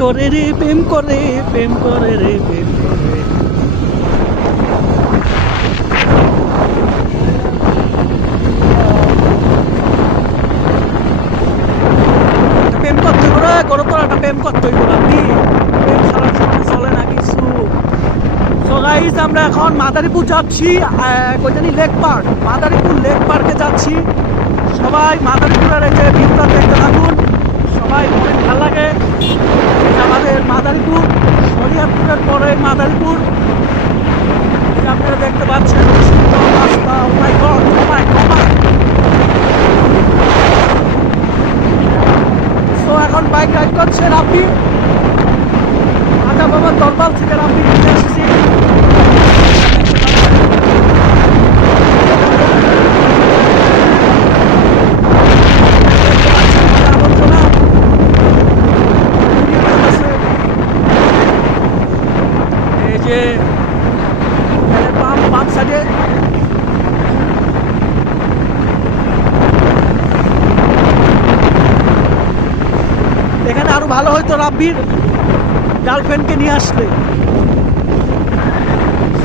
করে রে প্রেম করে, প্রেম করে রে প্রেম করে। প্রেম করতে করে গরু তোরাটা প্রেম করতে হইব আপনি, প্রেম সারা জীবনে চলে না কিছু। সো গাইস আমরা এখন মাদারীপুর যাচ্ছি, কই জানি লেক পার্ক, মাদারীপুর লেক পার্কে যাচ্ছি। সবাই মাদারীপুরের এই যে ভিউটা দেখতে থাকুন, সবাই অনেক ভালো লাগে। আমাদের মাদারীপুর, শরীয়তপুরের পরে মাদারীপুর, এই যে আপনারা দেখতে পাচ্ছেন সুন্দর রাস্তা। ও মাই গড, ও মাই গড। তো এখন বাইক রাইড করছে রাব্বি, আজা বাবার দরবার থেকে রাব্বি নিয়ে এসেছি। এই যে বাম সাইডে এখানে আরো ভালো হয়তো রাব্বির গার্লফ্রেন্ডকে নিয়ে আসলে।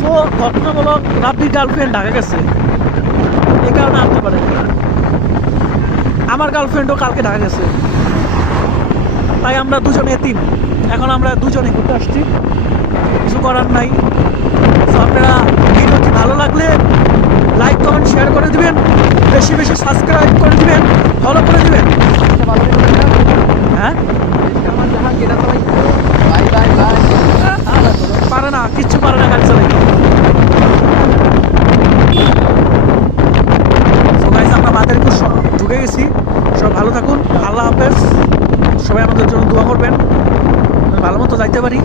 তো ঘটনামূলক রাব্বির গার্লফ্রেন্ড ঢাকা গেছে, এই কারণে আনতে পারে। আমার গার্লফ্রেন্ডও কালকে ঢাকা গেছে, তাই আমরা দুজনে এতিম। এখন আমরা দুজনে ঘুরতে আসছি, কিছু করার নাই। তো আপনারা ভিডিওটি ভালো লাগলে লাইক কমেন্ট শেয়ার করে দিবেন, বেশি বেশি সাবস্ক্রাইব করে দিবেন, ফলো করে দিবেন। হ্যাঁ পারে না, কিচ্ছু পারে না গাড়ি চালাইতে। আমরা মাদারীপুর ঢুকে গেছি। সব ভালো থাকুন, আল্লাহ হাফেজ। সবাই আমাদের জন্য দোয়া করবেন, ভালো মতো যাইতে পারি।